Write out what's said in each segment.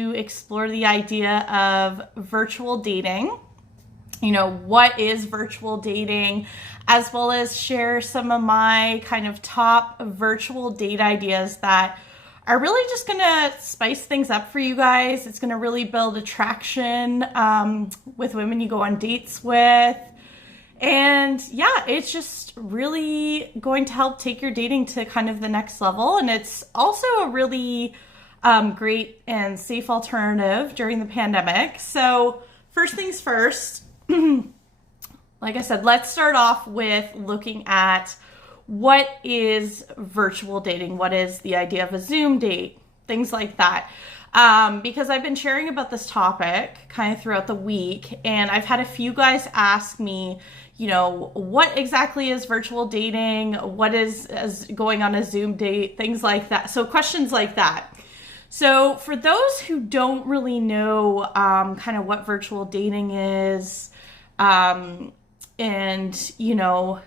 to explore the idea of virtual dating. You know, what is virtual dating, as well as share some of my kind of top virtual date ideas that are really just gonna spice things up for you guys. It's gonna really build attraction with women you go on dates with. And yeah, it's just really going to help take your dating to kind of the next level. And it's also a really great and safe alternative during the pandemic. So first things first, like I said, let's start off with looking at what is virtual dating? What is the idea of a Zoom date? Things like that. Because I've been sharing about this topic kind of throughout the week, and I've had a few guys ask me, you know, what exactly is virtual dating? What is going on a Zoom date? Things like that. So questions like that. So for those who don't really know kind of what virtual dating is, and, you know,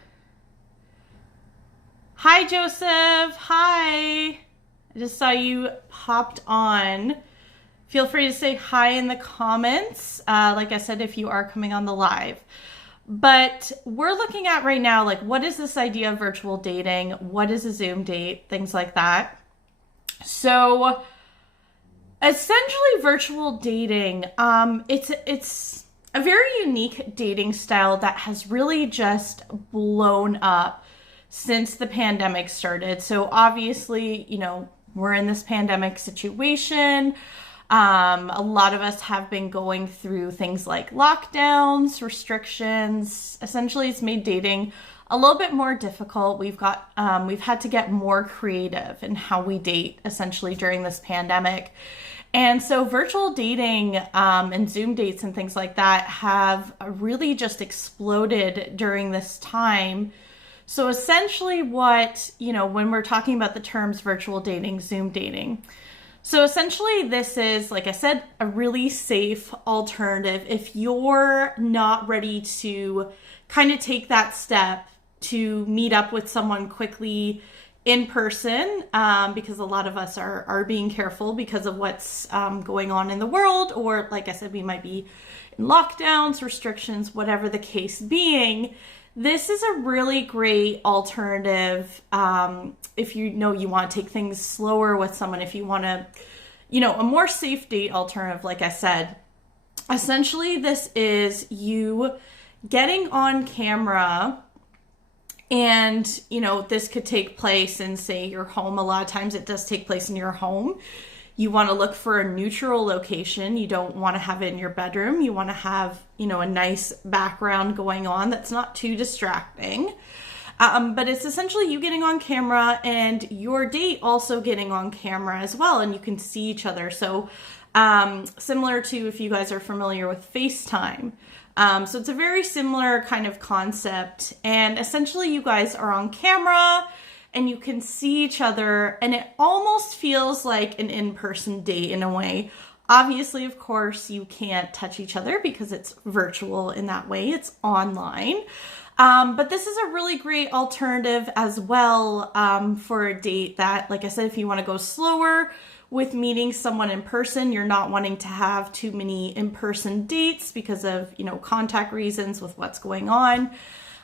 hi, Joseph. Hi. I just saw you popped on. Feel free to say hi in the comments. Like I said, if you are coming on the live. But we're looking at right now, like, what is this idea of virtual dating? What is a Zoom date? Things like that. So essentially virtual dating, it's a very unique dating style that has really just blown up since the pandemic started. So obviously, you know, we're in this pandemic situation. A lot of us have been going through things like lockdowns, restrictions. Essentially, it's made dating a little bit more difficult. We've had to get more creative in how we date essentially during this pandemic. And so virtual dating and Zoom dates and things like that have really just exploded during this time. So essentially what, you know, when we're talking about the terms virtual dating, Zoom dating, so essentially this is, like I said, a really safe alternative if you're not ready to kind of take that step to meet up with someone quickly in person, because a lot of us are being careful because of what's going on in the world, or like I said, we might be in lockdowns, restrictions, whatever the case being. This is a really great alternative if you know you want to take things slower with someone, if you want to, you know, a more safe date alternative, like I said. Essentially, this is you getting on camera. And, you know, this could take place in, say, your home. A lot of times it does take place in your home. You want to look for a neutral location. You don't want to have it in your bedroom. You want to have, you know, a nice background going on that's not too distracting. But it's essentially you getting on camera and your date also getting on camera as well. And you can see each other. So similar to if you guys are familiar with FaceTime. So it's a very similar kind of concept, and essentially you guys are on camera and you can see each other, and it almost feels like an in-person date in a way. Obviously, of course, you can't touch each other because it's virtual in that way, it's online. But this is a really great alternative as well for a date that, like I said, if you want to go slower with meeting someone in person, you're not wanting to have too many in-person dates because of, you know, contact reasons with what's going on.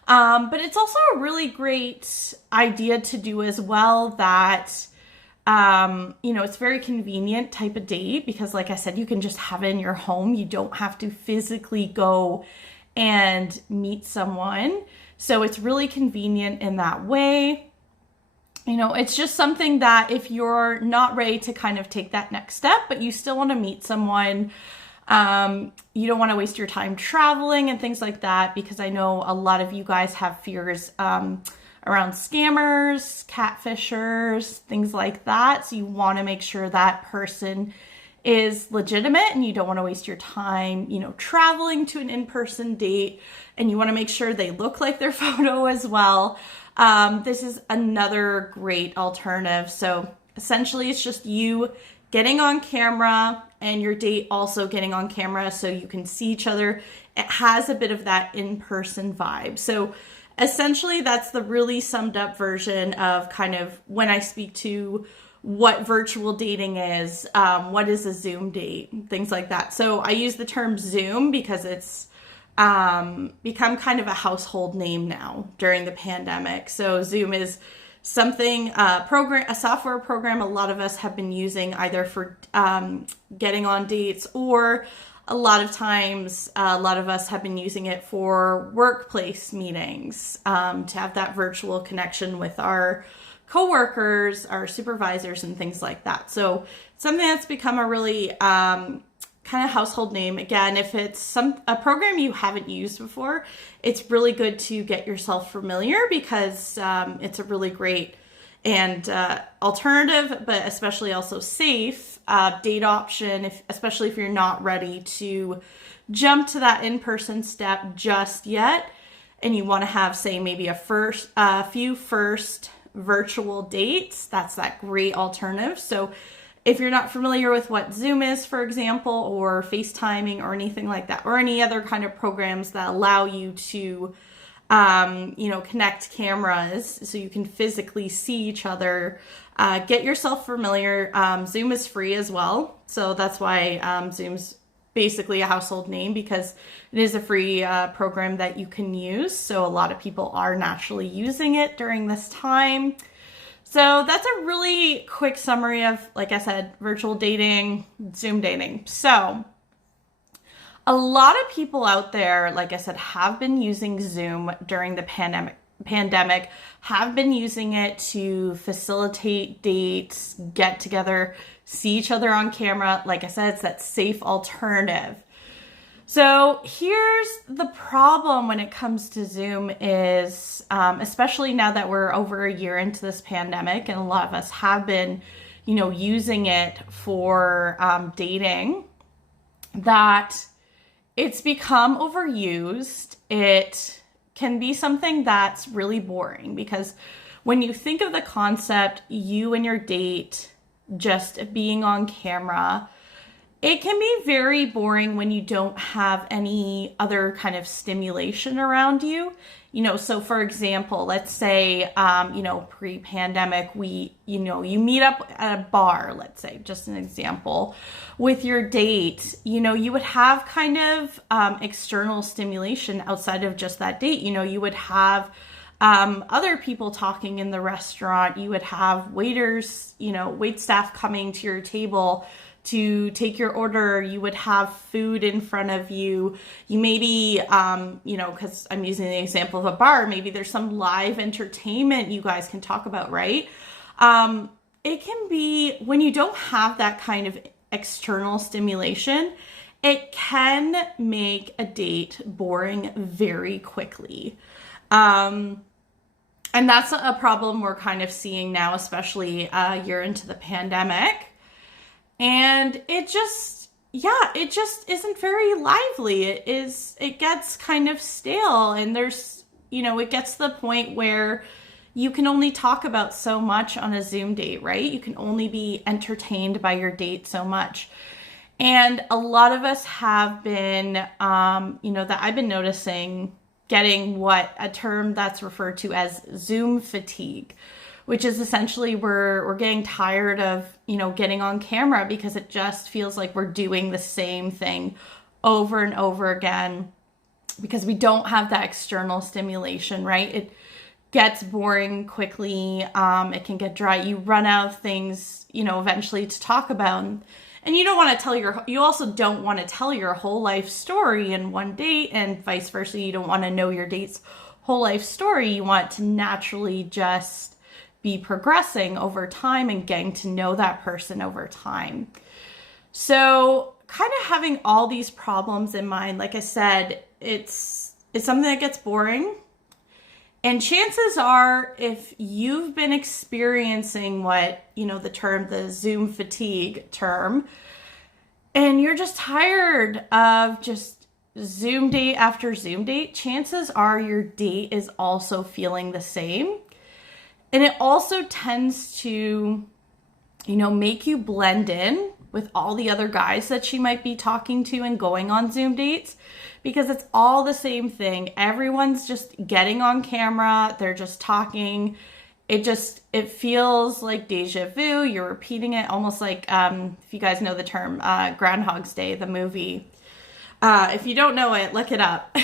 But it's also a really great idea to do as well that, you know, it's very convenient type of date because, like I said, you can just have it in your home. You don't have to physically go and meet someone. So it's really convenient in that way. You know, it's just something that if you're not ready to kind of take that next step, but you still want to meet someone, you don't want to waste your time traveling and things like that, because I know a lot of you guys have fears around scammers, catfishers, things like that. So you want to make sure that person is legitimate and you don't want to waste your time, you know, traveling to an in-person date, and you want to make sure they look like their photo as well. This is another great alternative. So essentially it's just you getting on camera and your date also getting on camera so you can see each other. It has a bit of that in-person vibe. So essentially that's the really summed up version of kind of when I speak to what virtual dating is, what is a Zoom date, things like that. So I use the term Zoom because it's become kind of a household name now during the pandemic. So Zoom is something, a software program a lot of us have been using either for getting on dates, or a lot of times, a lot of us have been using it for workplace meetings, to have that virtual connection with our coworkers, our supervisors, and things like that. So something that's become a really kind of household name. Again, if it's a program you haven't used before, it's really good to get yourself familiar, because it's a really great and alternative, but especially also safe date option, especially if you're not ready to jump to that in-person step just yet, and you want to have, say, maybe a few first virtual dates. That's that great alternative. So if you're not familiar with what Zoom is, for example, or FaceTiming or anything like that, or any other kind of programs that allow you to, connect cameras so you can physically see each other, get yourself familiar. Zoom is free as well. So that's why Zoom's basically a household name, because it is a free program that you can use. So a lot of people are naturally using it during this time. So that's a really quick summary of, like I said, virtual dating, Zoom dating. So a lot of people out there, like I said, have been using Zoom during the pandemic, have been using it to facilitate dates, get together, see each other on camera. Like I said, it's that safe alternative. So here's the problem when it comes to Zoom is, especially now that we're over a year into this pandemic, and a lot of us have been, using it for dating, that it's become overused. It can be something that's really boring, because when you think of the concept, you and your date just being on camera, it can be very boring when you don't have any other kind of stimulation around you. So for example, let's say, pre-pandemic, you meet up at a bar, let's say, just an example, with your date, you would have kind of external stimulation outside of just that date. You would have other people talking in the restaurant. You would have waiters, wait staff coming to your table to take your order. You would have food in front of you. You maybe, because I'm using the example of a bar, maybe there's some live entertainment you guys can talk about, right? It can be, when you don't have that kind of external stimulation, it can make a date boring very quickly. And that's a problem we're kind of seeing now, especially a year into the pandemic. And it just isn't very lively. It gets kind of stale, and there's, it gets to the point where you can only talk about so much on a Zoom date, right? You can only be entertained by your date so much. And a lot of us have been, that I've been noticing, getting a term that's referred to as Zoom fatigue, which is essentially we're getting tired of, getting on camera, because it just feels like we're doing the same thing over and over again, because we don't have that external stimulation, right? It gets boring quickly. It can get dry. You run out of things, eventually to talk about. And you don't want to you also don't want to tell your whole life story in one date, and vice versa. You don't want to know your date's whole life story. You want it to naturally just be progressing over time and getting to know that person over time. So kind of having all these problems in mind, like I said, it's something that gets boring. And chances are, if you've been experiencing the Zoom fatigue term, and you're just tired of just Zoom date after Zoom date, chances are your date is also feeling the same. And it also tends to, make you blend in with all the other guys that she might be talking to and going on Zoom dates, because it's all the same thing. Everyone's just getting on camera. They're just talking. it feels like deja vu. You're repeating it almost like, if you guys know the term, Groundhog's Day, the movie. If you don't know it, look it up.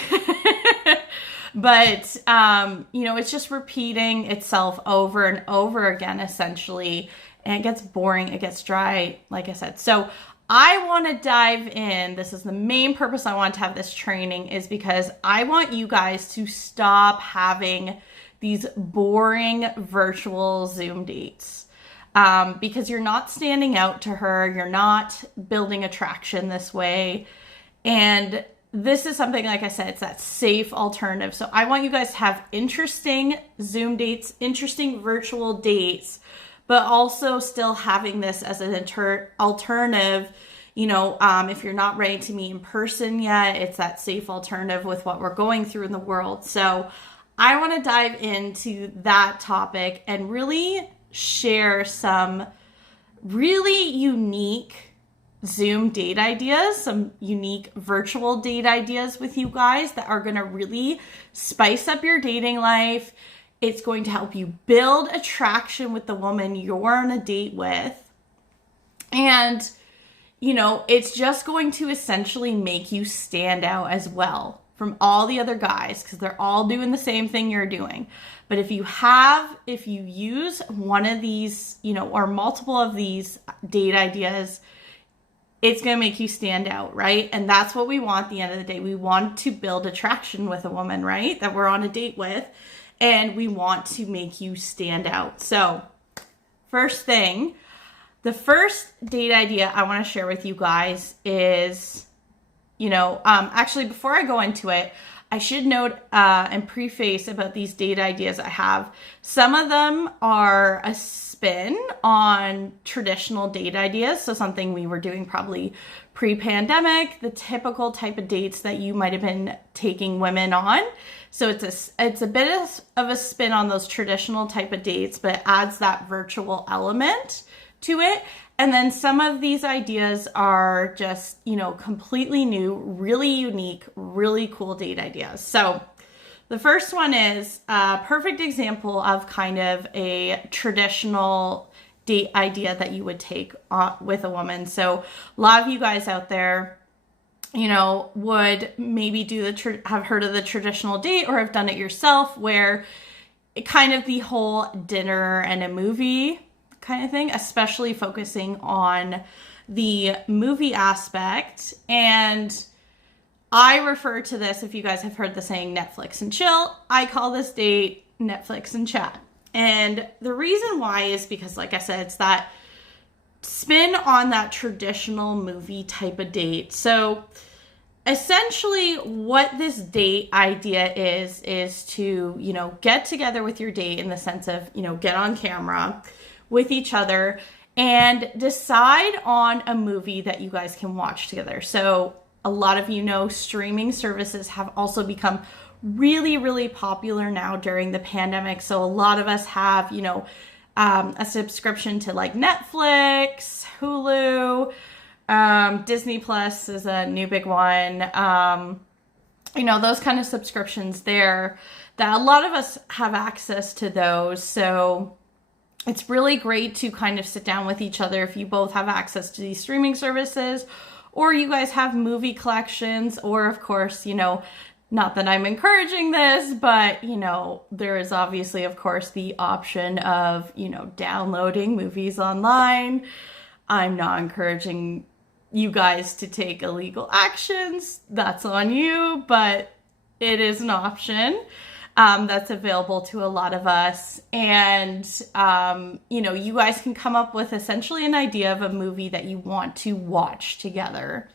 But, it's just repeating itself over and over again, essentially. And it gets boring, it gets dry, like I said. So I want to dive in. This is the main purpose I want to have this training, is because I want you guys to stop having these boring virtual Zoom dates. Because you're not standing out to her. You're not building attraction this way. And this is something, like I said, it's that safe alternative. So I want you guys to have interesting Zoom dates, interesting virtual dates, but also still having this as an alternative. If you're not ready to meet in person yet, it's that safe alternative with what we're going through in the world. So I want to dive into that topic and really share some really unique Zoom date ideas, some unique virtual date ideas with you guys that are going to really spice up your dating life. It's going to help you build attraction with the woman you're on a date with. And, it's just going to essentially make you stand out as well from all the other guys, because they're all doing the same thing you're doing. But if you use one of these, or multiple of these date ideas, it's going to make you stand out, right? And that's what we want at the end of the day. We want to build attraction with a woman, right? That we're on a date with. And we want to make you stand out. So first thing, the first date idea I want to share with you guys is, actually before I go into it, I should note and preface about these date ideas I have. Some of them are a spin on traditional date ideas. So something we were doing probably pre-pandemic, the typical type of dates that you might have been taking women on. So it's a bit of a spin on those traditional type of dates, but it adds that virtual element to it. And then some of these ideas are just, completely new, really unique, really cool date ideas. So the first one is a perfect example of kind of a traditional date idea that you would take with a woman. So a lot of you guys out there, would maybe have heard of the traditional date or have done it yourself, where it kind of the whole dinner and a movie kind of thing, especially focusing on the movie aspect. And I refer to this, if you guys have heard the saying Netflix and chill, I call this date Netflix and chat. And the reason why is because, like I said, it's that spin on that traditional movie type of date. So essentially what this date idea is to, get together with your date in the sense of, get on camera with each other and decide on a movie that you guys can watch together. So a lot of streaming services have also become really, really popular now during the pandemic. So a lot of us have, a subscription to like Netflix, Hulu, Disney Plus is a new big one. Those kind of subscriptions there, that a lot of us have access to those. So it's really great to kind of sit down with each other if you both have access to these streaming services, or you guys have movie collections, or of course, not that I'm encouraging this, but, there is obviously, of course, the option of, downloading movies online. I'm not encouraging you guys to take illegal actions. That's on you, but it is an option that's available to a lot of us. And, you guys can come up with essentially an idea of a movie that you want to watch together.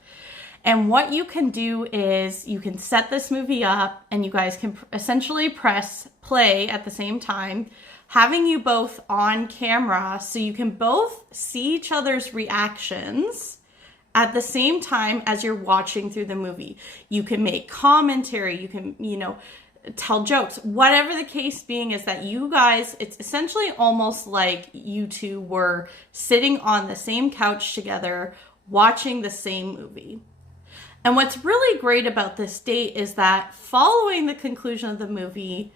And what you can do is you can set this movie up and you guys can essentially press play at the same time, having you both on camera so you can both see each other's reactions at the same time as you're watching through the movie. You can make commentary, you can, tell jokes, whatever the case being is that you guys, it's essentially almost like you two were sitting on the same couch together watching the same movie. And what's really great about this date is that following the conclusion of the movie,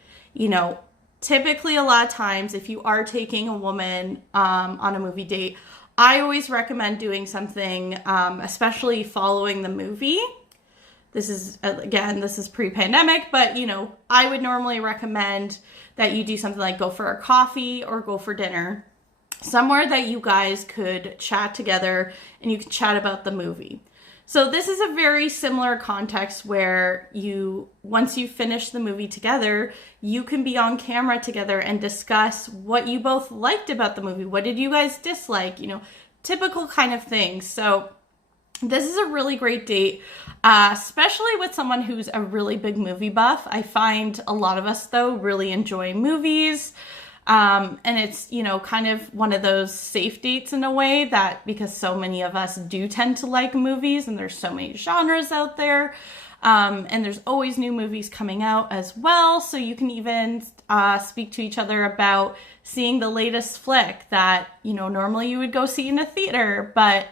typically a lot of times if you are taking a woman on a movie date, I always recommend doing something, especially following the movie. This is, again, this is pre-pandemic, but, you know, I would normally recommend that you do something like go for a coffee or go for dinner, somewhere that you guys could chat together and you could chat about the movie. So this is a very similar context where once you finish the movie together, you can be on camera together and discuss what you both liked about the movie. What did you guys dislike? You know, typical kind of things. So this is a really great date, especially with someone who's a really big movie buff. I find a lot of us, though, really enjoy movies. And it's, you know, kind of one of those safe dates in a way that, because so many of us do tend to like movies and there's so many genres out there. And there's always new movies coming out as well. So you can even speak to each other about seeing the latest flick that, you know, normally you would go see in a theater, but,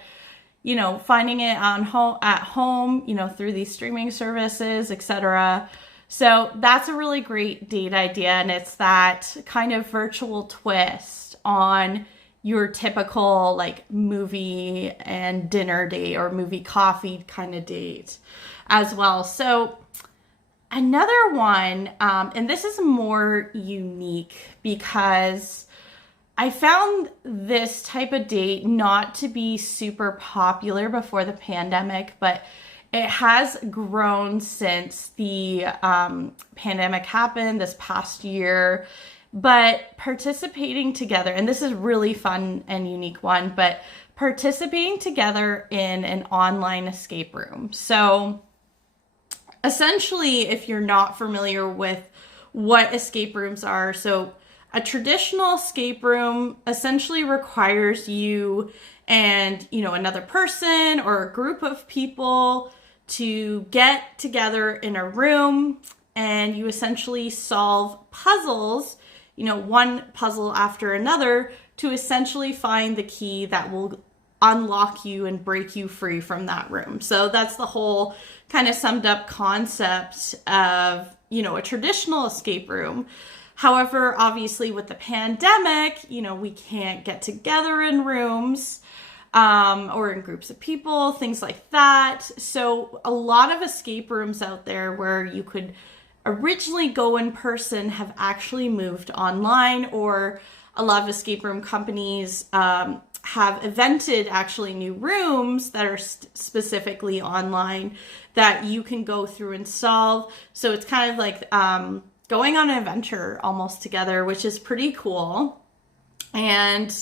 you know, finding it at home, you know, through these streaming services, etc. So that's a really great date idea, and it's that kind of virtual twist on your typical like movie and dinner date or movie coffee kind of date as well. So another one, and this is more unique because I found this type of date not to be super popular before the pandemic, but it has grown since the pandemic happened this past year. But participating together, and this is really fun and unique one, but participating together in an online escape room. So essentially, if you're not familiar with what escape rooms are, so a traditional escape room essentially requires you and, you know, another person or a group of people to get together in a room, and you essentially solve puzzles, you know, one puzzle after another, to essentially find the key that will unlock you and break you free from that room. So that's the whole kind of summed up concept of, you know, a traditional escape room. However, obviously with the pandemic, you know, we can't get together in rooms or in groups of people, things like that. So a lot of escape rooms out there where you could originally go in person have actually moved online, or a lot of escape room companies have invented actually new rooms that are specifically online that you can go through and solve. So it's kind of like going on an adventure almost together, which is pretty cool. And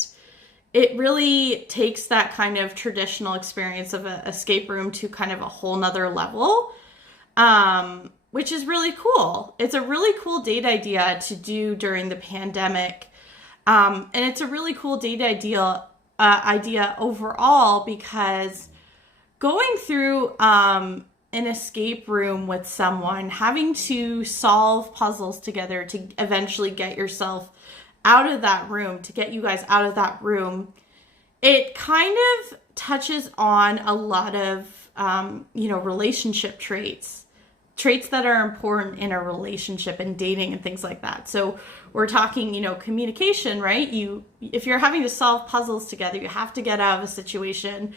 it really takes that kind of traditional experience of an escape room to kind of a whole nother level, which is really cool. It's a really cool date idea to do during the pandemic. And it's a really cool date idea overall, because going through an escape room with someone, having to solve puzzles together to eventually get yourself out of that room, to get you guys out of that room, it kind of touches on a lot of, you know, relationship traits that are important in a relationship and dating and things like that. So we're talking, you know, communication, right? If you're having to solve puzzles together, you have to get out of a situation.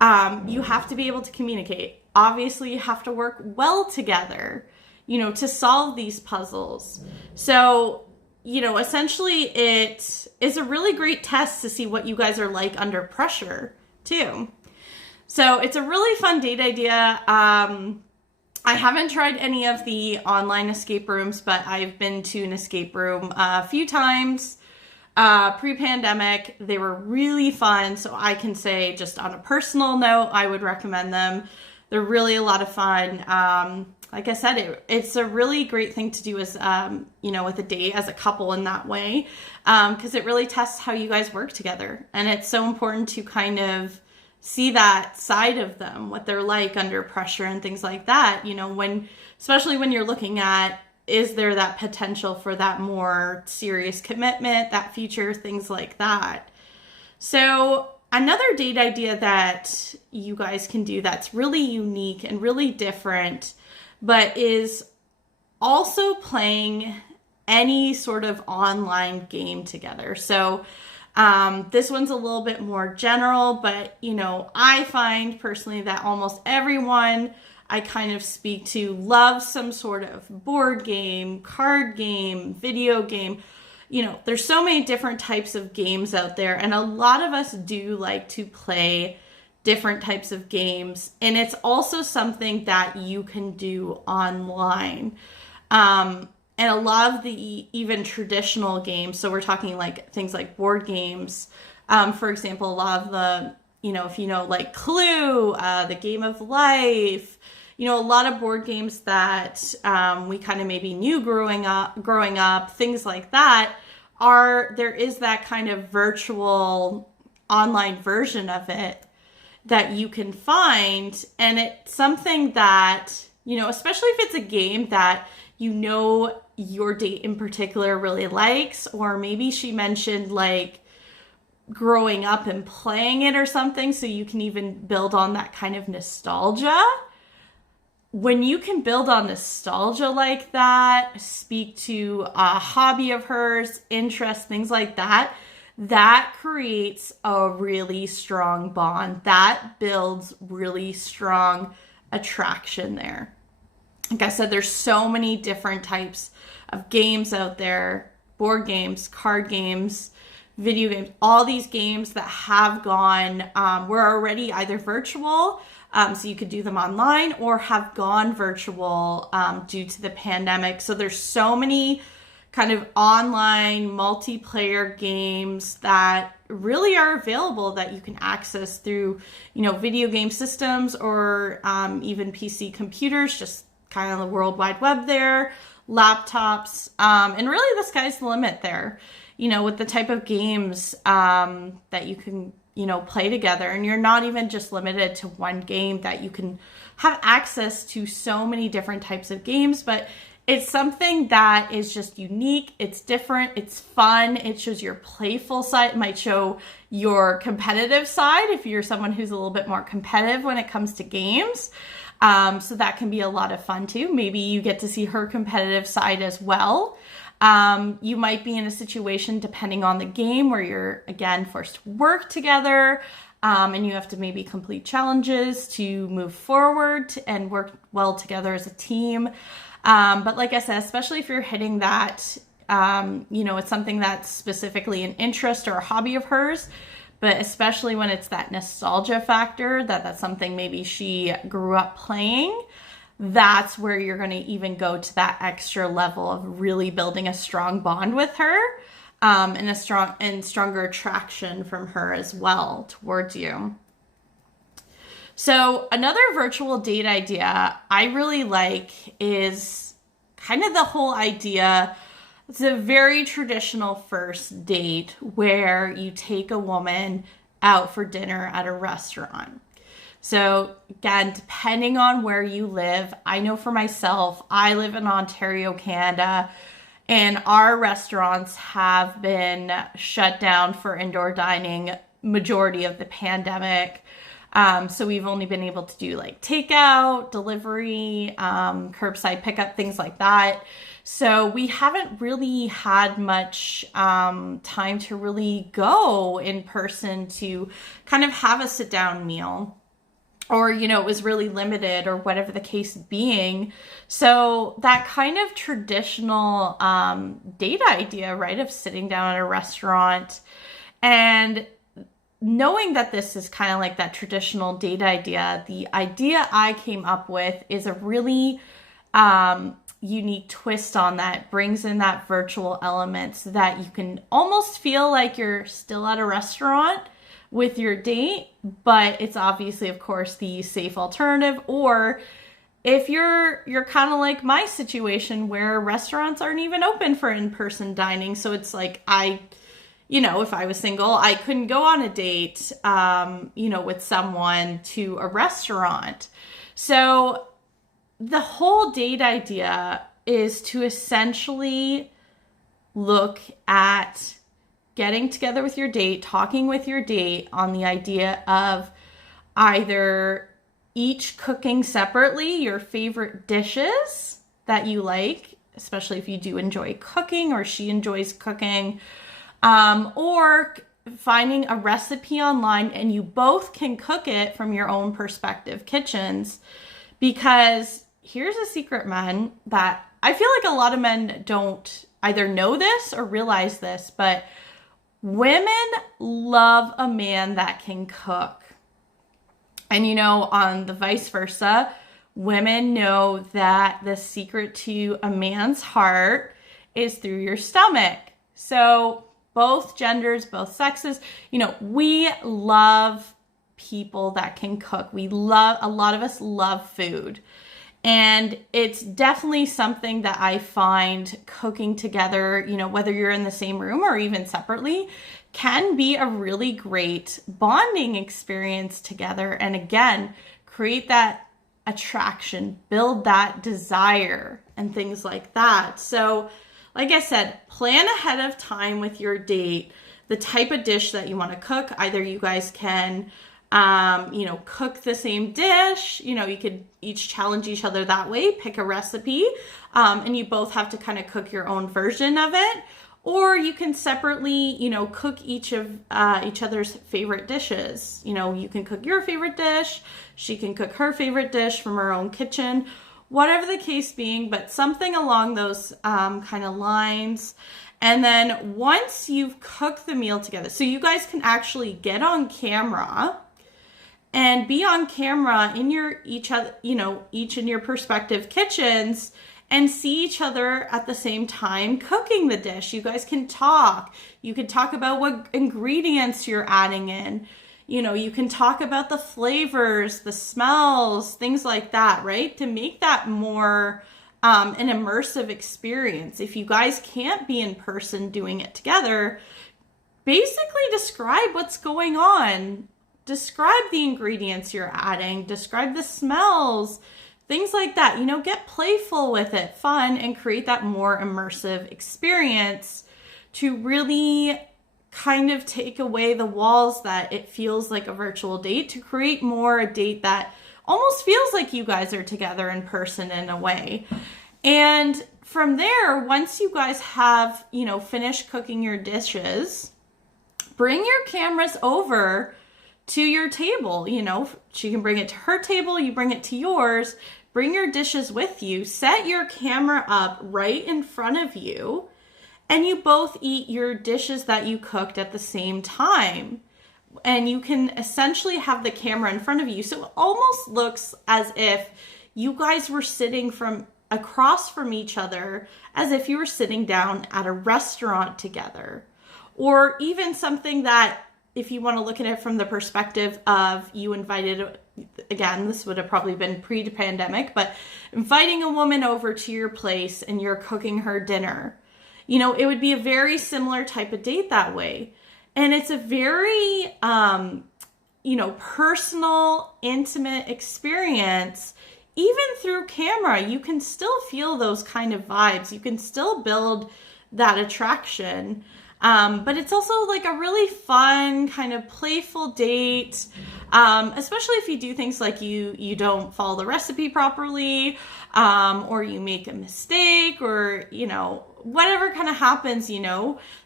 You have to be able to communicate. Obviously, you have to work well together, you know, to solve these puzzles. So, you know, essentially it is a really great test to see what you guys are like under pressure too. So it's a really fun date idea. I haven't tried any of the online escape rooms, but I've been to an escape room a few times pre-pandemic. They were really fun. So I can say, just on a personal note, I would recommend them. They're really a lot of fun. Like I said, it's a really great thing to do as, you know, with a date as a couple in that way, because it really tests how you guys work together. And it's so important to kind of see that side of them, what they're like under pressure and things like that, you know, especially when you're looking at, is there that potential for that more serious commitment, that future, things like that. So another date idea that you guys can do that's really unique and really different, but is also playing any sort of online game together. So this one's a little bit more general, but I find personally that almost everyone I kind of speak to loves some sort of board game, card game, video game. There's so many different types of games out there, and a lot of us do like to play different types of games, and it's also something that you can do online. And a lot of the even traditional games, so we're talking like things like board games, for example, a lot of the, if like Clue, the Game of Life, a lot of board games that we kind of maybe knew growing up, things like that, there is that kind of virtual online version of it that you can find. And it's something that, especially if it's a game that your date in particular really likes, or maybe she mentioned like growing up and playing it or something, so you can even build on that kind of nostalgia. When you can build on nostalgia like that, speak to a hobby of hers, interests, things like that, that creates a really strong bond. That builds really strong attraction there. Like I said, there's so many different types of games out there, board games, card games, video games, all these games that have gone, were already either virtual, so you could do them online, or have gone virtual due to the pandemic. So there's so many kind of online multiplayer games that really are available that you can access through, video game systems, or even PC computers, just kind of the World Wide Web there, laptops, and really the sky's the limit there, with the type of games that you can, play together. And you're not even just limited to one game, that you can have access to so many different types of games, but it's something that is just unique. It's different. It's fun. It shows your playful side. It might show your competitive side if you're someone who's a little bit more competitive when it comes to games. So that can be a lot of fun too. Maybe you get to see her competitive side as well. You might be in a situation, depending on the game, where you're, again, forced to work together, and you have to maybe complete challenges to move forward and work well together as a team. But like I said, especially if you're hitting that, it's something that's specifically an interest or a hobby of hers, but especially when it's that nostalgia factor, that's something maybe she grew up playing, that's where you're going to even go to that extra level of really building a strong bond with her, and a stronger attraction from her as well towards you. So another virtual date idea I really like is kind of the whole idea. It's a very traditional first date where you take a woman out for dinner at a restaurant. So again, depending on where you live, I know for myself, I live in Ontario, Canada, and our restaurants have been shut down for indoor dining majority of the pandemic. So we've only been able to do like takeout, delivery, curbside pickup, things like that. So we haven't really had much time to really go in person to kind of have a sit down meal, or, it was really limited, or whatever the case being. So that kind of traditional date idea, right, of sitting down at a restaurant, and knowing that this is kind of like that traditional date idea, the idea I came up with is a really unique twist on that, brings in that virtual element so that you can almost feel like you're still at a restaurant with your date, but it's obviously, of course, the safe alternative. Or if you're kind of like my situation where restaurants aren't even open for in-person dining, so it's like if I was single, I couldn't go on a date, with someone to a restaurant. So the whole date idea is to essentially look at getting together with your date, talking with your date on the idea of either each cooking separately your favorite dishes that you like especially if you do enjoy cooking or she enjoys cooking, or finding a recipe online and you both can cook it from your own perspective kitchens. Because here's a secret, men, that I feel like a lot of men don't either know this or realize this, but women love a man that can cook. And on the vice versa, women know that the secret to a man's heart is through your stomach. So both genders, both sexes, we love people that can cook. A lot of us love food. And it's definitely something that I find cooking together, whether you're in the same room or even separately, can be a really great bonding experience together. And again, create that attraction, build that desire and things like that. So like I said, plan ahead of time with your date, the type of dish that you want to cook. Either you guys can cook the same dish, you could each challenge each other that way, pick a recipe, and you both have to kind of cook your own version of it. Or you can separately, cook each of each other's favorite dishes. You can cook your favorite dish, she can cook her favorite dish from her own kitchen, whatever the case being, but something along those kind of lines. And then once you've cooked the meal together, so you guys can actually get on camera and be on camera in each in your perspective kitchens and see each other at the same time cooking the dish. You guys can talk. You can talk about what ingredients you're adding in. You can talk about the flavors, the smells, things like that, right? To make that more an immersive experience. If you guys can't be in person doing it together, basically describe what's going on. Describe the ingredients you're adding, describe the smells, things like that. Get playful with it, fun, and create that more immersive experience to really kind of take away the walls that it feels like a virtual date, to create more a date that almost feels like you guys are together in person in a way. And from there, once you guys have, finished cooking your dishes, bring your cameras over to your table. She can bring it to her table, you bring it to yours, bring your dishes with you, set your camera up right in front of you, and you both eat your dishes that you cooked at the same time. And you can essentially have the camera in front of you. So it almost looks as if you guys were sitting from across from each other, as if you were sitting down at a restaurant together. Or even something that, if you want to look at it from the perspective of you invited, again, this would have probably been pre-pandemic, but inviting a woman over to your place and you're cooking her dinner. It would be a very similar type of date that way. And it's a very, personal, intimate experience. Even through camera, you can still feel those kind of vibes. You can still build that attraction. But it's also like a really fun, kind of playful date, especially if you do things like you don't follow the recipe properly, or you make a mistake, or, whatever kind of happens,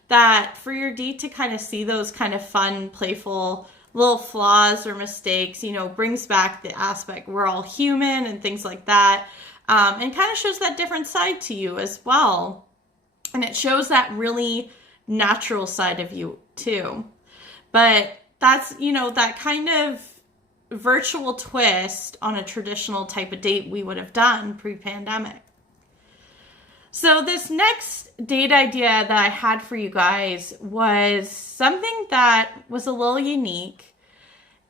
that for your date to kind of see those kind of fun, playful little flaws or mistakes, brings back the aspect we're all human and things like that, and kind of shows that different side to you as well. And it shows that really natural side of you too. But that's, that kind of virtual twist on a traditional type of date we would have done pre-pandemic. So this next date idea that I had for you guys was something that was a little unique.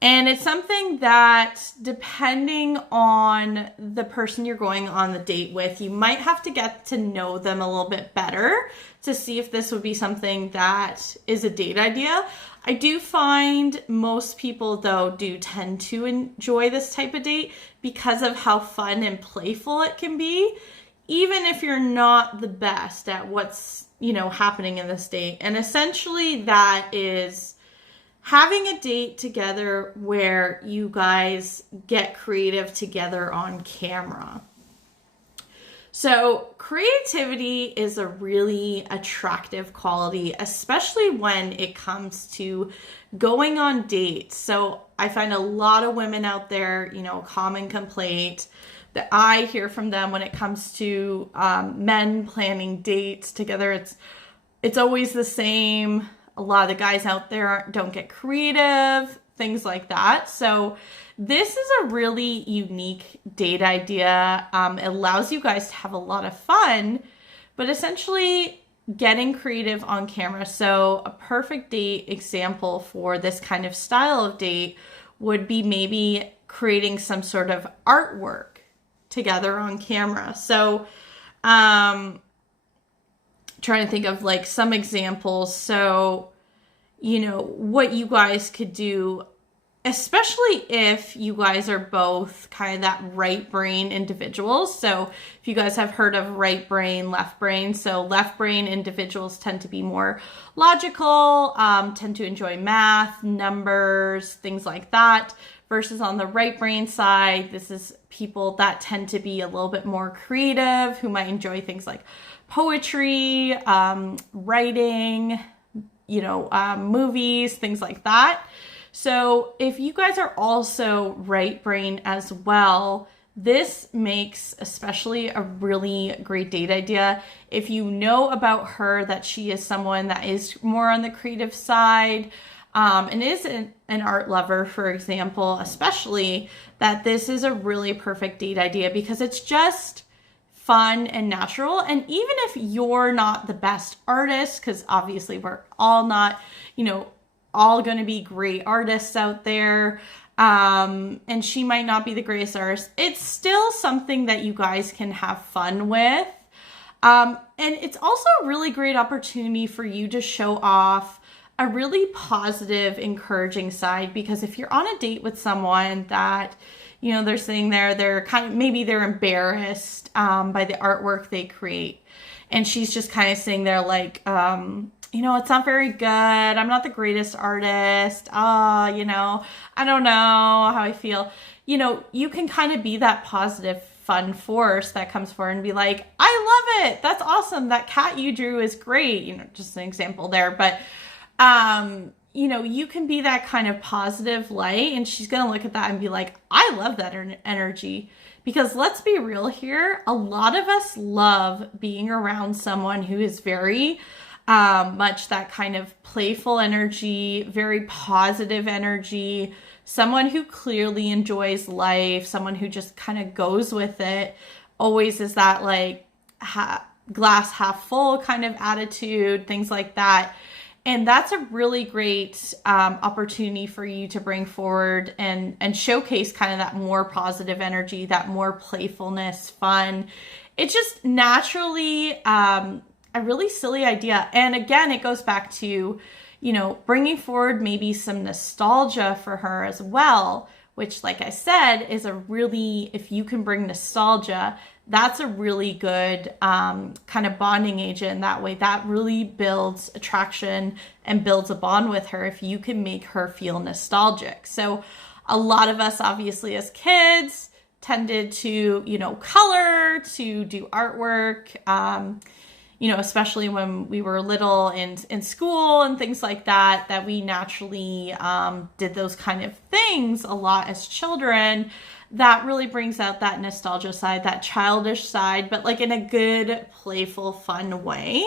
And it's something that, depending on the person you're going on the date with, you might have to get to know them a little bit better to see if this would be something that is a date idea. I do find most people, though, do tend to enjoy this type of date because of how fun and playful it can be, even if you're not the best at what's, happening in this date. And essentially that is having a date together where you guys get creative together on camera. So creativity is a really attractive quality, especially when it comes to going on dates. So I find a lot of women out there, common complaint that I hear from them when it comes to men planning dates together. It's always the same. A lot of the guys out there don't get creative, things like that. So this is a really unique date idea. It allows you guys to have a lot of fun, but essentially getting creative on camera. So a perfect date example for this kind of style of date would be maybe creating some sort of artwork together on camera. So trying to think of like some examples. So, what you guys could do, especially if you guys are both kind of that right brain individuals. So if you guys have heard of right brain, left brain. So left brain individuals tend to be more logical, tend to enjoy math, numbers, things like that. Versus on the right brain side, this is people that tend to be a little bit more creative, who might enjoy things like poetry, writing, movies, things like that. So if you guys are also right brain as well, this makes especially a really great date idea. If you know about her that she is someone that is more on the creative side, and is an art lover, for example, especially, that this is a really perfect date idea because it's just fun and natural. And even if you're not the best artist, because obviously we're all not, all going to be great artists out there, and she might not be the greatest artist, it's still something that you guys can have fun with. And it's also a really great opportunity for you to show off a really positive, encouraging side, because if you're on a date with someone that, they're sitting there, maybe they're embarrassed by the artwork they create. And she's just kind of sitting there like, it's not very good. I'm not the greatest artist. I don't know how I feel. You can kind of be that positive, fun force that comes forward and be like, I love it. That's awesome. That cat you drew is great. Just an example there. But, you can be that kind of positive light, and she's going to look at that and be like, I love that energy. Because let's be real here. A lot of us love being around someone who is very much that kind of playful energy, very positive energy, someone who clearly enjoys life, someone who just kind of goes with it, always is that like glass half full kind of attitude, things like that. And that's a really great opportunity for you to bring forward and showcase kind of that more positive energy, that more playfulness, fun. It's just naturally a really silly idea. And again, it goes back to, bringing forward maybe some nostalgia for her as well, which, like I said, is if you can bring nostalgia, that's a really good kind of bonding agent that way. That really builds attraction and builds a bond with her if you can make her feel nostalgic. So a lot of us, obviously, as kids, tended to, color, to do artwork, especially when we were little in school and things like that, that we naturally did those kind of things a lot as children. That really brings out that nostalgia side, that childish side, but like in a good, playful, fun way.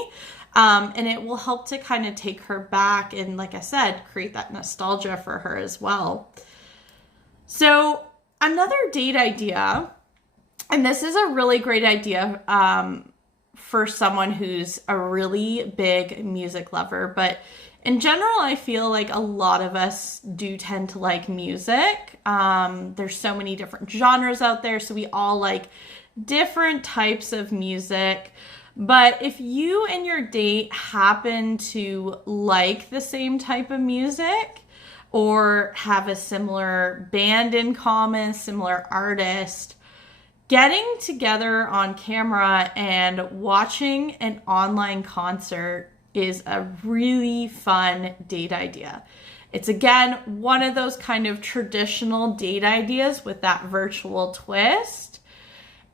And it will help to kind of take her back and, like I said, create that nostalgia for her as well. So another date idea, and this is a really great idea for someone who's a really big music lover, but in general, I feel like a lot of us do tend to like music. There's so many different genres out there, so we all like different types of music. But if you and your date happen to like the same type of music or have a similar band in common, similar artist, getting together on camera and watching an online concert is a really fun date idea. It's, again, one of those kind of traditional date ideas with that virtual twist.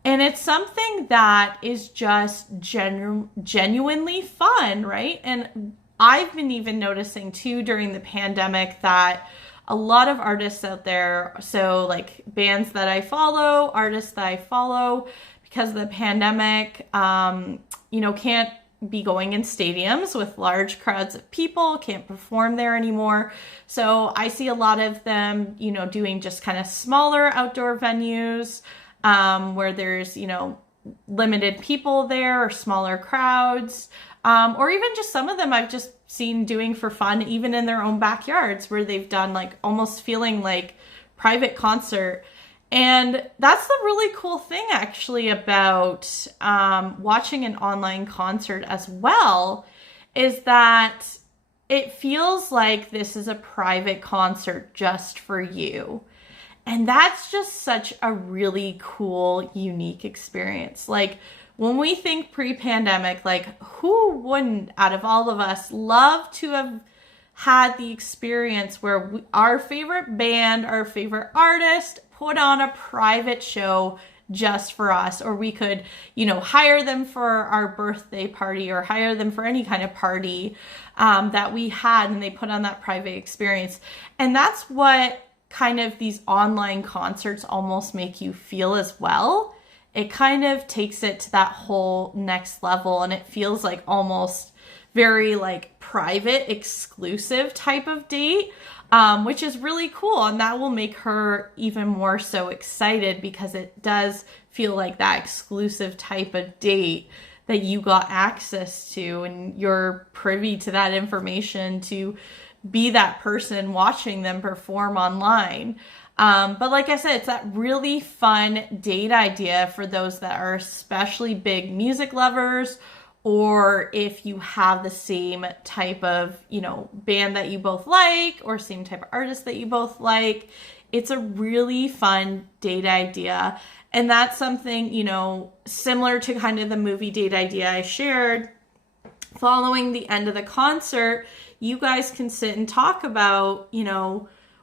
And it's something that is just genuinely fun, right? And I've been even noticing too during the pandemic that a lot of artists out there, so like bands that I follow, artists that I follow, because of the pandemic, can't be going in stadiums with large crowds of people, can't perform there anymore. So I see a lot of them, doing just kind of smaller outdoor venues, where there's, limited people there or smaller crowds, or even just some of them I've just seen doing for fun, even in their own backyards, where they've done like almost feeling like private concert. And that's the really cool thing actually about watching an online concert as well, is that it feels like this is a private concert just for you. And that's just such a really cool, unique experience. Like when we think pre-pandemic, like who wouldn't out of all of us love to have had the experience where our favorite band, our favorite artist put on a private show just for us, or we could, hire them for our birthday party or hire them for any kind of party that we had, and they put on that private experience. And that's what kind of these online concerts almost make you feel as well. It kind of takes it to that whole next level, and it feels like almost very like private, exclusive type of date, which is really cool. And that will make her even more so excited, because it does feel like that exclusive type of date that you got access to, and you're privy to that information to be that person watching them perform online. But like I said, it's that really fun date idea for those that are especially big music lovers, or if you have the same type of, band that you both like, or same type of artist that you both like. It's a really fun date idea. And that's something, similar to kind of the movie date idea I shared. Following the end of the concert, you guys can sit and talk about,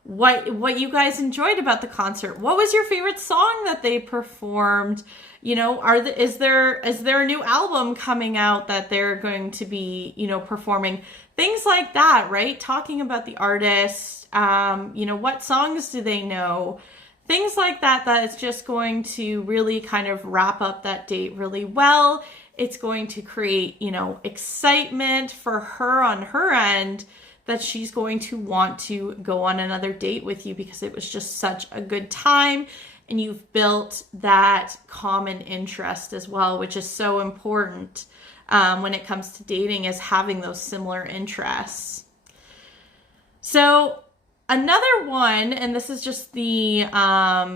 what you guys enjoyed about the concert. What was your favorite song that they performed? Is there a new album coming out that they're going to be, performing? Things like that, right? Talking about the artist, what songs do they know? Things like that is just going to really kind of wrap up that date really well. It's going to create, excitement for her on her end, that she's going to want to go on another date with you because it was just such a good time, and you've built that common interest as well, which is so important when it comes to dating, is having those similar interests. So another one, and this is just the,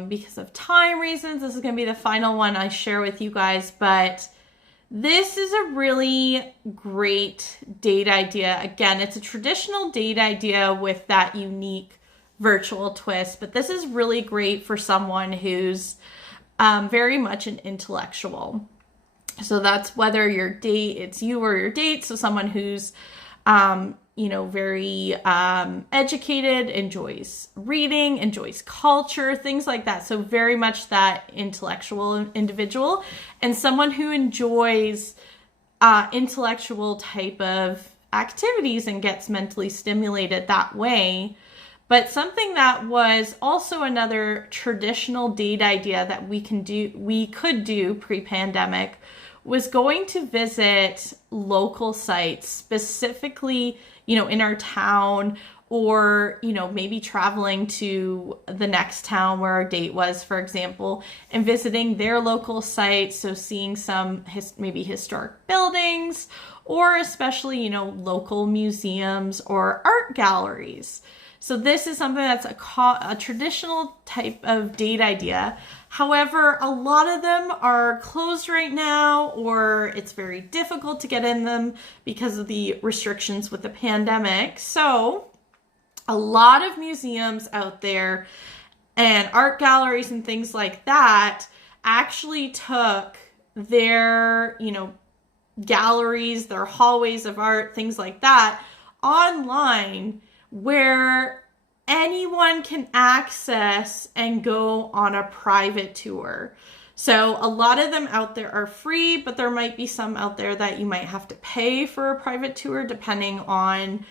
because of time reasons, this is going to be the final one I share with you guys, but this is a really great date idea. Again, it's a traditional date idea with that unique virtual twist, but this is really great for someone who's very much an intellectual. So that's whether it's you or your date. So someone who's, very educated, enjoys reading, enjoys culture, things like that. So very much that intellectual individual, and someone who enjoys intellectual type of activities and gets mentally stimulated that way. But something that was also another traditional date idea that we could do pre-pandemic was going to visit local sites, specifically, in our town, or, maybe traveling to the next town where our date was, for example, and visiting their local sites. So seeing some maybe historic buildings, or especially, local museums or art galleries. So this is something that's a traditional type of date idea. However, a lot of them are closed right now, or it's very difficult to get in them because of the restrictions with the pandemic. So a lot of museums out there and art galleries and things like that actually took their, galleries, their hallways of art, things like that, online, where anyone can access and go on a private tour. So a lot of them out there are free, but there might be some out there that you might have to pay for a private tour depending on,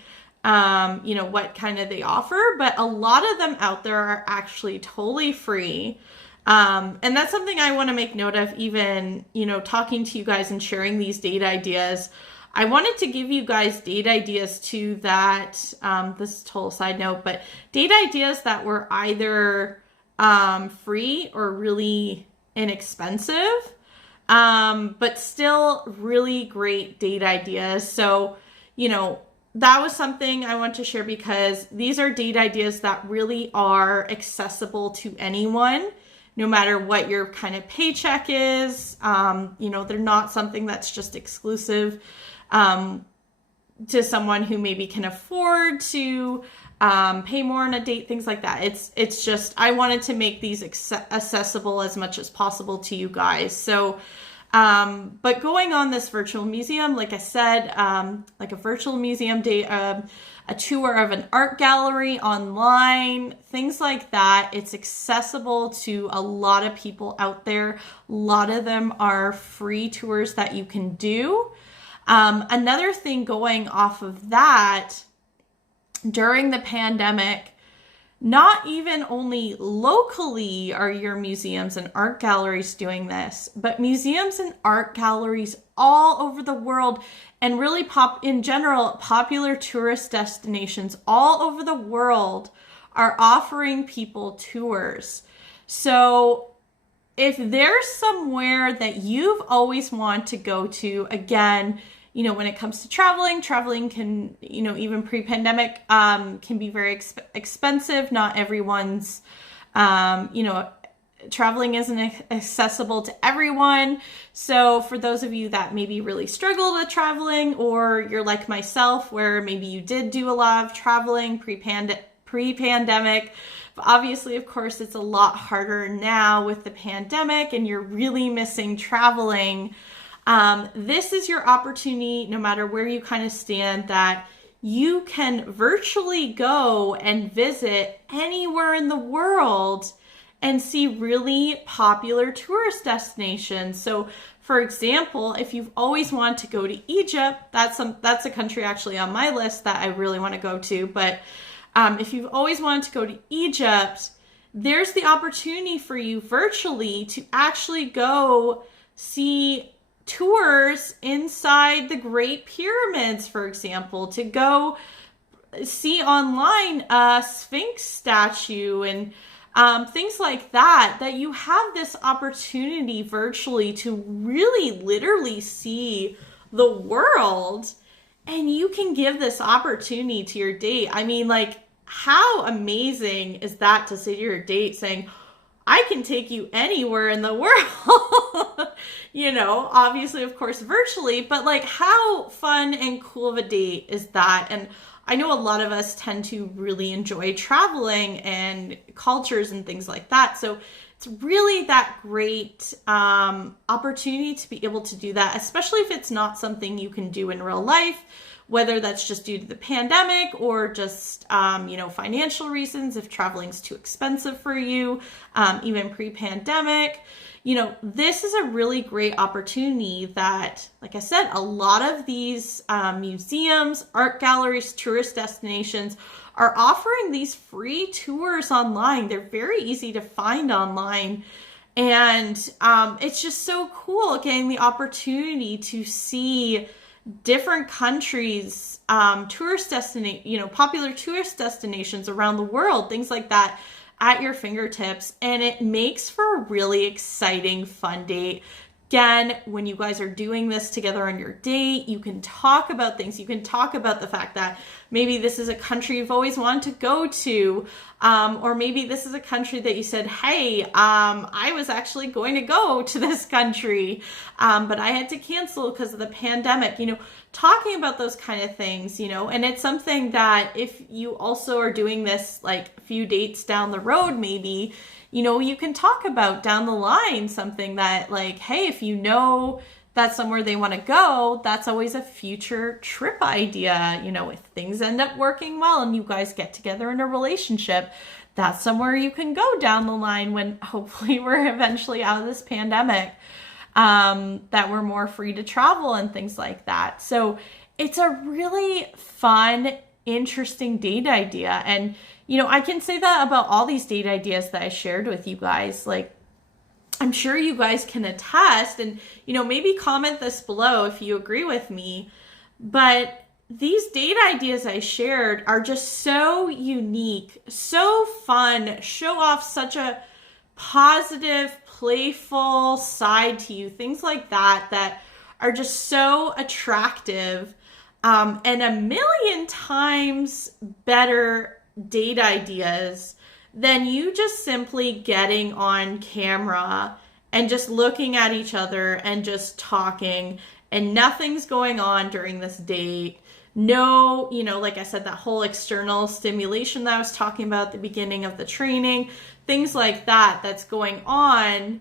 you know, what kind of they offer. But a lot of them out there are actually totally free. And that's something I want to make note of, even, you know, talking to you guys and sharing these date ideas. I wanted to give you guys date ideas too that, this is a total side note, but date ideas that were either free or really inexpensive, but still really great date ideas. So, you know, that was something I want to share because these are date ideas that really are accessible to anyone, no matter what your kind of paycheck is. You know, they're not something that's just exclusive to someone who maybe can afford to pay more on a date, things like that. It's just, I wanted to make these accessible as much as possible to you guys. So, but going on this virtual museum, like I said, like a virtual museum day, a tour of an art gallery online, things like that. It's accessible to a lot of people out there. A lot of them are free tours that you can do. Another thing going off of that, during the pandemic, not even only locally are your museums and art galleries doing this, but museums and art galleries all over the world, and really in general, popular tourist destinations all over the world are offering people tours. So if there's somewhere that you've always wanted to go to, again, you know, when it comes to traveling can, you know, even pre-pandemic, can be very expensive. Not everyone's, you know, traveling isn't accessible to everyone. So for those of you that maybe really struggle with traveling, or you're like myself, where maybe you did do a lot of traveling pre-pandemic, but obviously, of course, it's a lot harder now with the pandemic and you're really missing traveling. This is your opportunity, no matter where you kind of stand, that you can virtually go and visit anywhere in the world and see really popular tourist destinations. So for example, if you've always wanted to go to Egypt, that's a country actually on my list that I really want to go to. But if you've always wanted to go to Egypt, there's the opportunity for you virtually to actually go see tours inside the Great Pyramids, for example, to go see online a Sphinx statue and things like that, that you have this opportunity virtually to really literally see the world, and you can give this opportunity to your date. I mean, like, how amazing is that to say to your date, saying, I can take you anywhere in the world, you know, obviously, of course, virtually, but like, how fun and cool of a date is that? And I know a lot of us tend to really enjoy traveling and cultures and things like that. So it's really that great opportunity to be able to do that, especially if it's not something you can do in real life, whether that's just due to the pandemic or just, you know, financial reasons, if traveling's too expensive for you, even pre-pandemic. You know, this is a really great opportunity that, like I said, a lot of these museums, art galleries, tourist destinations are offering these free tours online. They're very easy to find online. And it's just so cool getting the opportunity to see different countries, tourist you know, popular tourist destinations around the world, things like that, at your fingertips. And it makes for a really exciting, fun date. Again, when you guys are doing this together on your date, you can talk about things. You can talk about the fact that maybe this is a country you've always wanted to go to, or maybe this is a country that you said, hey, I was actually going to go to this country, but I had to cancel because of the pandemic. You know, talking about those kind of things, you know, and it's something that if you also are doing this like a few dates down the road, maybe, you know, you can talk about down the line something that, like, hey, if you know that's somewhere they want to go, that's always a future trip idea. You know, if things end up working well and you guys get together in a relationship, that's somewhere you can go down the line when hopefully we're eventually out of this pandemic, that we're more free to travel and things like that. So it's a really fun, interesting date idea. And, you know, I can say that about all these date ideas that I shared with you guys. Like, I'm sure you guys can attest, and, you know, maybe comment this below if you agree with me. But these date ideas I shared are just so unique, so fun, show off such a positive, playful side to you, things like that, that are just so attractive, and a million times better date ideas than you just simply getting on camera and just looking at each other and just talking, and nothing's going on during this date. No, you know, like I said, that whole external stimulation that I was talking about at the beginning of the training, things like that that's going on.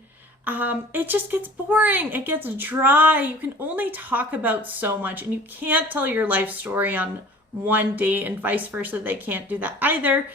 It just gets boring. It gets dry. You can only talk about so much, and you can't tell your life story on one date, and vice versa. They can't do that either.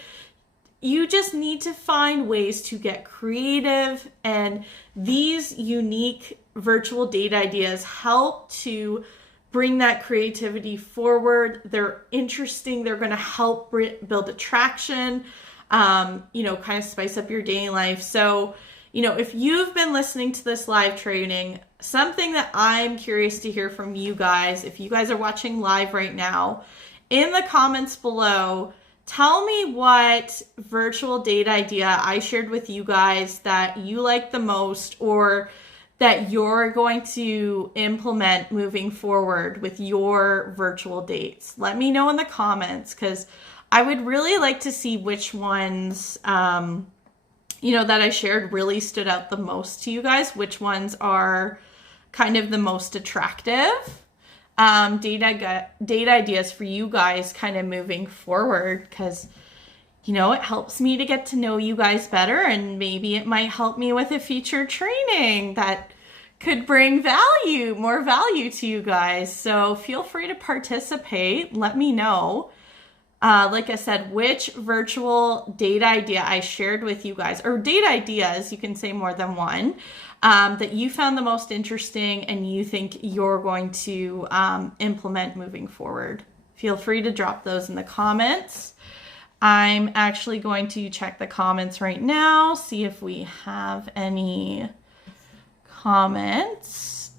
You just need to find ways to get creative, and these unique virtual date ideas help to bring that creativity forward. They're interesting. They're going to help build attraction, you know, kind of spice up your dating life. So, you know, if you've been listening to this live training, something that I'm curious to hear from you guys, if you guys are watching live right now, in the comments below, tell me what virtual date idea I shared with you guys that you like the most, or that you're going to implement moving forward with your virtual dates. Let me know in the comments, because I would really like to see which ones, you know, that I shared really stood out the most to you guys, which ones are kind of the most attractive. Date ideas for you guys kind of moving forward, because, you know, it helps me to get to know you guys better, and maybe it might help me with a future training that could bring more value to you guys. So feel free to participate. Let me know, like I said, which virtual date idea I shared with you guys, or date ideas, you can say more than one, that you found the most interesting and you think you're going to implement moving forward. Feel free to drop those in the comments. I'm actually going to check the comments right now, see if we have any comments.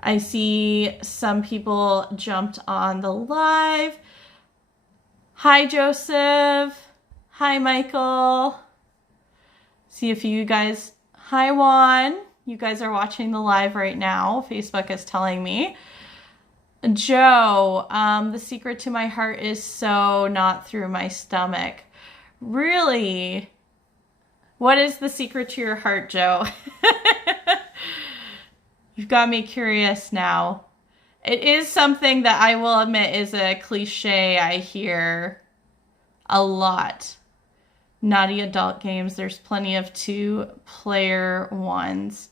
I see some people jumped on the live. Hi, Joseph. Hi, Michael. See if you guys, hi, Juan. You guys are watching the live right now. Facebook is telling me. Joe, the secret to my heart is so not through my stomach. Really? What is the secret to your heart, Joe? You've got me curious now. It is something that I will admit is a cliche I hear a lot. Naughty adult games, there's plenty of 2-player ones.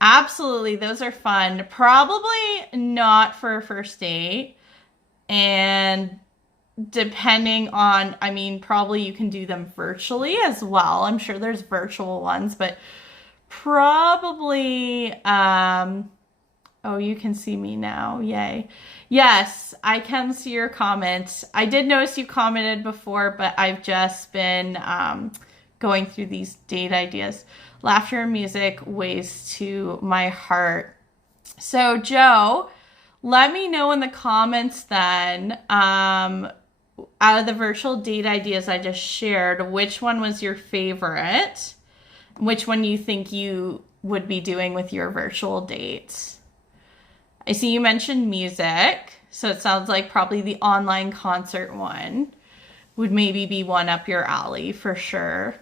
Absolutely, those are fun. Probably not for a first date. And depending on, I mean, probably you can do them virtually as well. I'm sure there's virtual ones, but probably, oh, you can see me now. Yay. Yes, I can see your comments. I did notice you commented before, but I've just been going through these date ideas. Laughter and music, ways to my heart. So, Joe, let me know in the comments then, out of the virtual date ideas I just shared, which one was your favorite? Which one you think you would be doing with your virtual dates? I see you mentioned music, so it sounds like probably the online concert one would maybe be one up your alley for sure.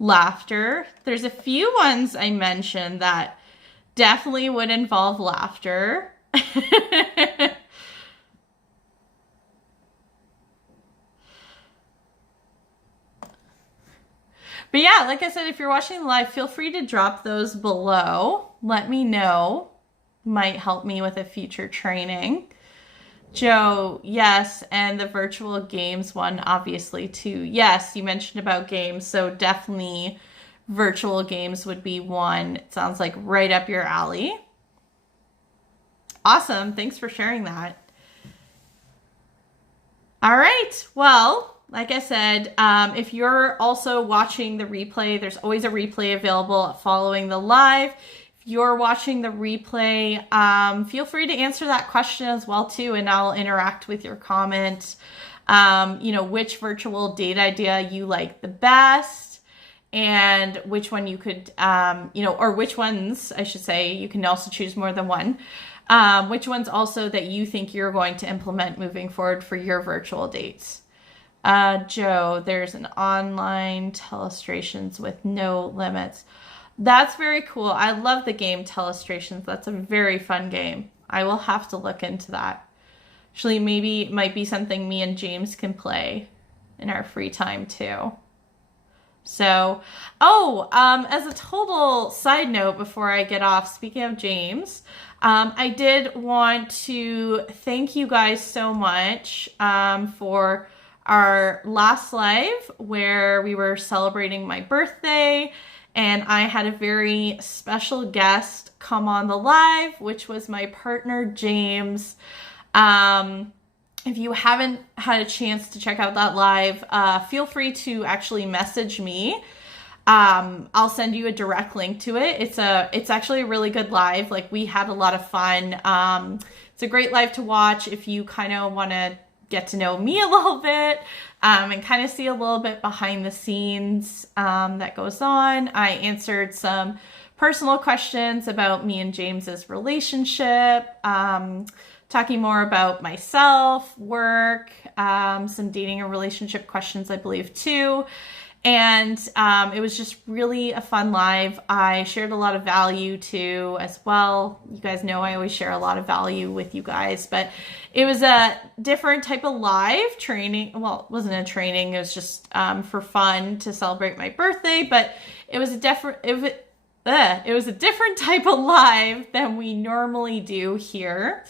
Laughter. There's a few ones I mentioned that definitely would involve laughter. But yeah, like I said, if you're watching live, feel free to drop those below. Let me know. Might help me with a future training. Joe, yes, and the virtual games one, obviously, too. Yes, you mentioned about games, so definitely virtual games would be one. It sounds like right up your alley. Awesome. Thanks for sharing that. All right. Well, like I said, if you're also watching the replay, there's always a replay available following the live. If you're watching the replay, feel free to answer that question as well too, and I'll interact with your comment. Which virtual date idea you like the best, and which one you could, or which ones, I should say, you can also choose more than one. Which ones also that you think you're going to implement moving forward for your virtual dates. Joe, there's an online telestrations with no limits. That's very cool. I love the game Telestrations. That's a very fun game. I will have to look into that. Actually, maybe it might be something me and James can play in our free time too. So, as a total side note before I get off, speaking of James, I did want to thank you guys so much for our last live where we were celebrating my birthday, and I had a very special guest come on the live, which was my partner, James. If you haven't had a chance to check out that live, feel free to actually message me. I'll send you a direct link to it. It's actually a really good live. Like, we had a lot of fun. It's a great live to watch if you kind of want to get to know me a little bit, and kind of see a little bit behind the scenes, that goes on. I answered some personal questions about me and James's relationship, talking more about myself, work, some dating and relationship questions, I believe, too. And it was just really a fun live. I shared a lot of value too as well. You guys know I always share a lot of value with you guys, but it was a different type of live training. Well, it wasn't a training. It was just for fun to celebrate my birthday, but it was a different type of live than we normally do here.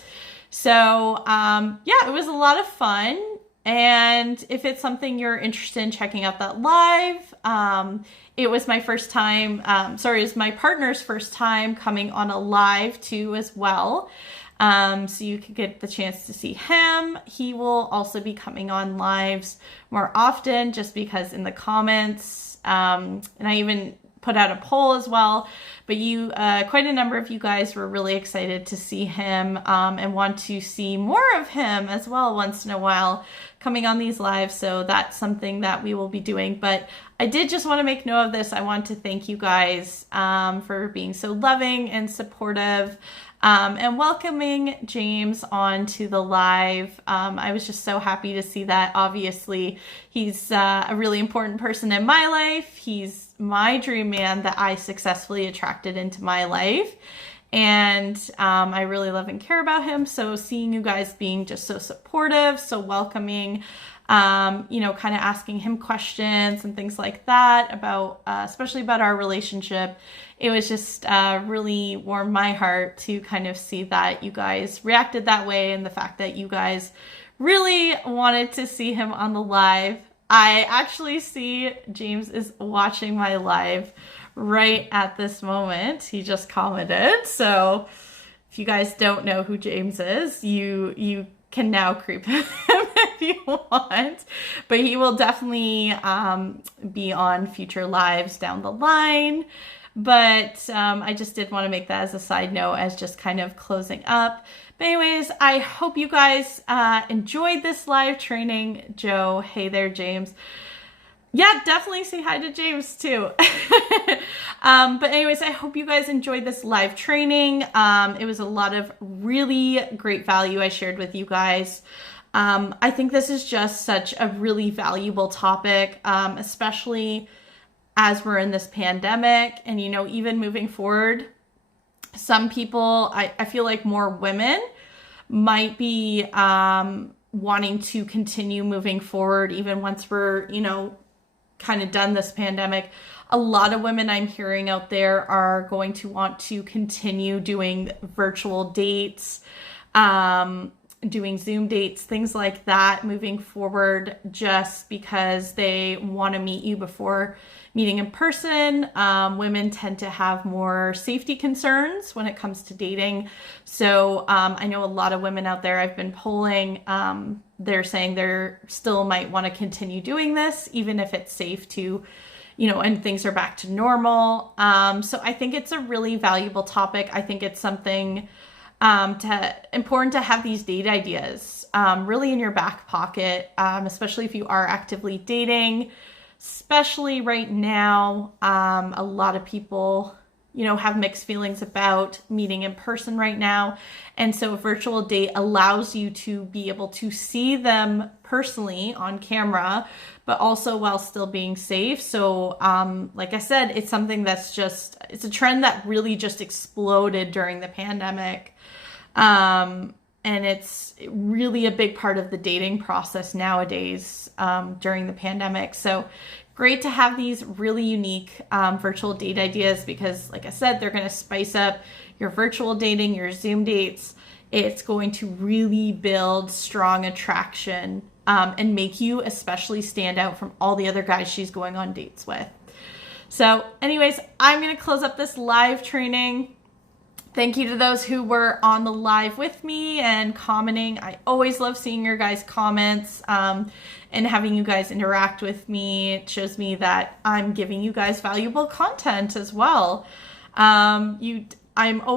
So it was a lot of fun. And if it's something you're interested in checking out that live, it was my first time, it was my partner's first time coming on a live too as well. So you could get the chance to see him. He will also be coming on lives more often, just because in the comments, and I even put out a poll as well, but quite a number of you guys were really excited to see him, and want to see more of him as well once in a while coming on these lives. So that's something that we will be doing. But I did just want to make note of this. I want to thank you guys for being so loving and supportive, and welcoming James onto the live. I was just so happy to see that. Obviously, he's a really important person in my life. He's my dream man that I successfully attracted into my life. And I really love and care about him. So seeing you guys being just so supportive, so welcoming, kind of asking him questions and things like that about, especially about our relationship. It was just really warmed my heart to kind of see that you guys reacted that way, and the fact that you guys really wanted to see him on the live. I actually see James is watching my live right at this moment. He just commented. So if you guys don't know who James is, you can now creep him if you want. But he will definitely be on future lives down the line. But I just did want to make that as a side note, as just kind of closing up. But anyways, I hope you guys enjoyed this live training. Joe, hey there, James. Yeah, definitely say hi to James too. But anyways, I hope you guys enjoyed this live training. It was a lot of really great value I shared with you guys. I think this is just such a really valuable topic, especially as we're in this pandemic, and even moving forward. Some people, I feel like more women might be wanting to continue moving forward even once we're, kind of done this pandemic. A lot of women I'm hearing out there are going to want to continue doing virtual dates. doing Zoom dates, things like that moving forward, just because they want to meet you before meeting in person. Women tend to have more safety concerns when it comes to dating. So I know a lot of women out there, I've been polling, they're saying they're still might want to continue doing this, even if it's safe to, and things are back to normal. So I think it's a really valuable topic. I think it's something important to have these date ideas really in your back pocket, especially if you are actively dating. Especially right now, a lot of people, have mixed feelings about meeting in person right now. And so a virtual date allows you to be able to see them personally on camera, but also while still being safe. So like I said, it's something that's it's a trend that really just exploded during the pandemic. And it's really a big part of the dating process nowadays during the pandemic. So great to have these really unique virtual date ideas because, like I said, they're going to spice up your virtual dating, your Zoom dates. It's going to really build strong attraction and make you especially stand out from all the other guys she's going on dates with. So anyways, I'm going to close up this live training. Thank you to those who were on the live with me and commenting. I always love seeing your guys' comments and having you guys interact with me. It shows me that I'm giving you guys valuable content as well. I'm always